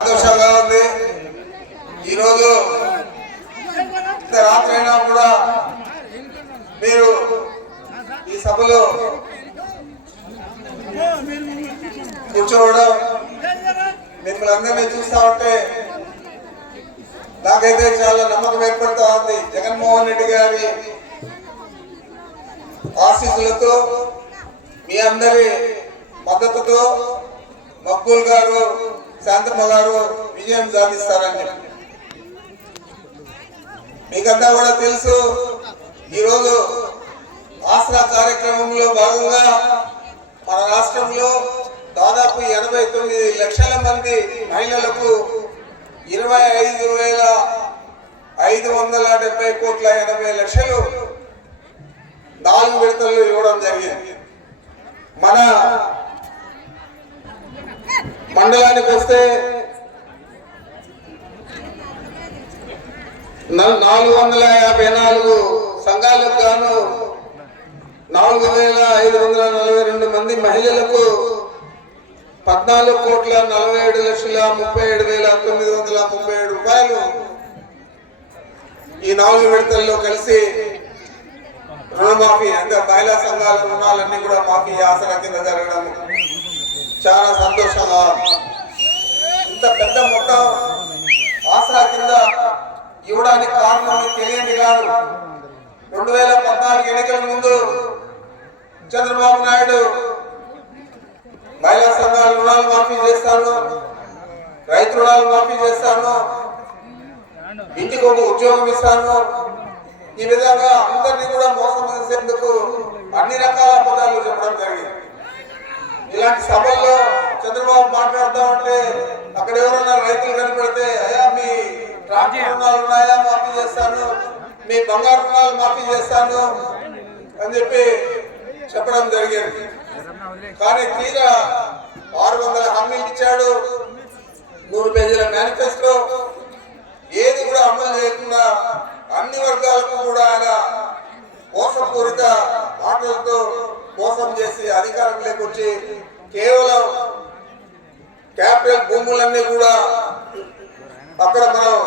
సంతోషంగా ఉంది. ఈరోజు రాత్రి అయినా కూడా మీరు ఈ సభలో కూర్చోవడం, మిమ్మల్ని అందరినీ చూస్తా ఉంటే నాకైతే చాలా నమ్మకం ఏర్పడుతూ ఉంది. జగన్మోహన్ రెడ్డి గారి ఆశీస్సులతో, మీ అందరి మద్దతుతో మక్బూల్ గారు, శాంతమ్మ గారు విజయం సాధిస్తారని చెప్పి మీకంతా కూడా తెలుసు. ఈరోజు ఆసరా కార్యక్రమంలో భాగంగా మన రాష్ట్రంలో దాదాపు 89 లక్షల మంది మహిళలకు 25,570 కోట్ల 80 లక్షలు 4 విడతల్లో ఇవ్వడం జరిగింది. మన మండలానికి వస్తే 454 సంఘాలకు గాను 4,542 మంది మహిళలకు 14,47,37,937 రూపాయలు ఈ 4 విడతల్లో కలిసి రుణమాఫీ, అంటే మహిళా సంఘాల రుణాలన్నీ కూడా మాఫీ ఆసరా కింద జరగడం చాలా సంతోషంగా. ఇంత పెద్ద మొత్తం ఆసరా కింద ఇవ్వడానికి కారణం తెలియని కాదు. 2014 ఎన్నికల ముందు చంద్రబాబు నాయుడు మహిళా సంఘాల రుణాలు మాఫీ చేస్తాను, రైతు రుణాలు మాఫీ చేస్తాను, ఇంటికి ఒక ఉద్యోగం ఇస్తాను, ఈ విధంగా అందరినీ కూడా మోసం చేసేందుకు అన్ని రకాల పదాలు చెప్పడం జరిగింది. ఇలాంటి సభల్లో చంద్రబాబు మాట్లాడుతూ ఉంటే అక్కడ ఎవరన్నా రైతులు కనపడితే, అయ్యా మీ ట్రాక్టర్ రుణాలు ఉన్నాయా మాఫీ చేస్తాను, మీ బంగారు రుణాలు మాఫీ చేస్తాను అని చెప్పి చెప్పడం జరిగింది. కానీ తీరా 600 హామీలు ఇచ్చాడు, 100 పేజీల మేనిఫెస్టో, ఏది కూడా అమలు చేయకుండా అన్ని వర్గాలకు కూడా ఆయన మోసపూరిత మాటలతో మోసం చేసి అధికారంలోకి వచ్చి కేవలం క్యాపిటల్ భూములన్నీ కూడా అక్కడ మనం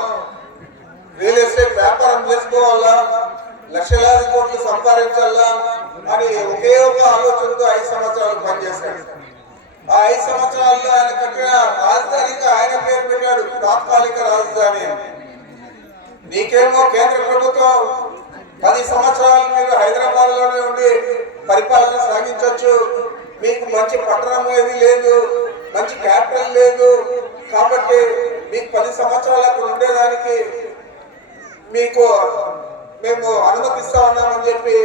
రియల్ ఎస్టేట్ వ్యాపారం చేసుకోవాలా, లక్షలాది కోట్లు సంపాదించాలా అని ఒకే ఒక ఆలోచనతో 5 సంవత్సరాలు పనిచేశాడు. ఆ 5 సంవత్సరాల్లో ఆయన కట్టిన రాజధానికి ఆయన పేరు పెట్టాడు తాత్కాలిక రాజధాని. నీకేమో కేంద్ర ప్రభుత్వం 10 సంవత్సరాలు మీరు హైదరాబాద్ లోనే ఉండి పరిపాలన సాగించవచ్చు, మీకు మంచి పట్టణం ఏది లేదు, మంచి క్యాపిటల్ లేదు, కాబట్టి మీకు 10 సంవత్సరాలు అక్కడ ఉండేదానికి మీకు మేము అనుమతిస్తా ఉన్నామని చెప్పి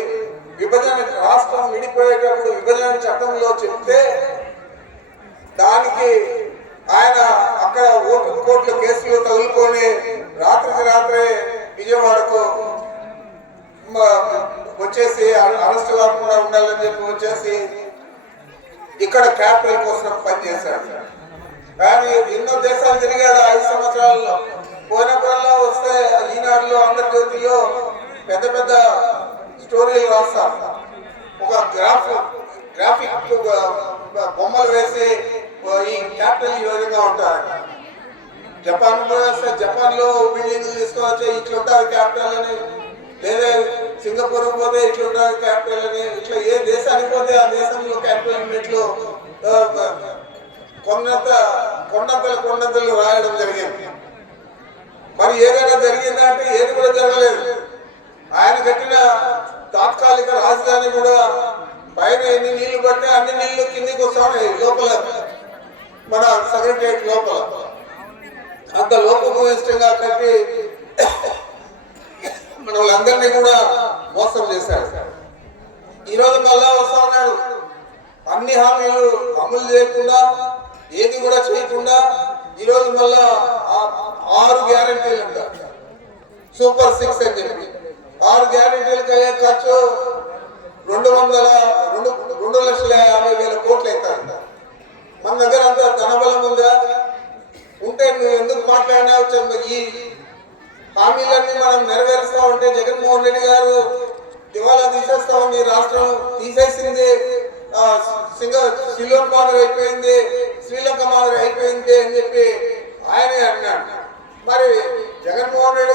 విభజన రాష్ట్రం విడిపోయేటప్పుడు విభజన చట్టంలో చెప్తే దానికి ఆయన అక్కడ కోర్టుల కేసులు తగులుకొని రాత్రికి రాత్రే విజయవాడకు వచ్చేసి అరెస్ట్ కాకుండా ఉండాలని చెప్పి వచ్చేసి ఇక్కడ క్యాపిటల్ కోసం పనిచేశాడు. కానీ ఎన్నో దేశాలు తిరిగాడు 5 సంవత్సరాల్లో. పోయినప్పుడల్లా వస్తే ఈనాడులో, ఆంధ్రజ్యోతిలో పెద్ద పెద్ద స్టోరీలు రాస్తారు. ఒక గ్రాఫిక్ బొమ్మలు వేసి ఈ క్యాపిటల్ ఈ విధంగా ఉంటారు. జపాన్ వస్తే జపాన్ లో బిల్డింగ్లు తీసుకువచ్చే ఇట్లుంటారు క్యాపిటల్ అని, లేదా సింగపూర్ పోతే ఇట్లుంటారు క్యాపిటల్ అని, ఇట్లా ఏ దేశానికి పోతే ఆ దేశంలో క్యాపిటల్ అన్నింటిలో కొండంతలు రాయడం జరిగింది. మరి ఏదైనా జరిగిందంటే ఏది కూడా జరగలేదు. ఆయన కట్టిన తాత్కాలిక రాజధాని కూడా పైన ఎన్ని నీళ్లు పడితే అన్ని నీళ్లు కిందికి వస్తాయి, లోపల మన సెక్రటరియట్ లోపల అంత లోపభూయిష్టంగా కట్టి మన వాళ్ళందరినీ కూడా మోసం చేశాడు. ఈరోజు మళ్ళా వస్తా ఉన్నాడు, అన్ని హామీలు అమలు చేయకుండా, ఏది కూడా చేయకుండా ఈరోజు మళ్ళా 6 గ్యారెంటీలు ఉంటారు, సూపర్ 6 అని చెప్పి 6 గ్యారెంటీలకు అయ్యే ఖర్చు 2,50,000 కోట్లు అవుతారు. మన దగ్గర అంతా ధనబలం ఉందా? ఉంటే నువ్వు ఎందుకు మాట్లాడినావు? ఈ హామీలన్నీ మనం నెరవేరుస్తా ఉంటే జగన్మోహన్ రెడ్డి గారు దివాలా తీసేస్తామని రాష్ట్రం తీసేసింది, సిలోన్ మాదిరి అయిపోయింది, శ్రీలంక మాదిరి అయిపోయింది అని చెప్పి ఆయన మరి జగన్మోహన్ రెడ్డి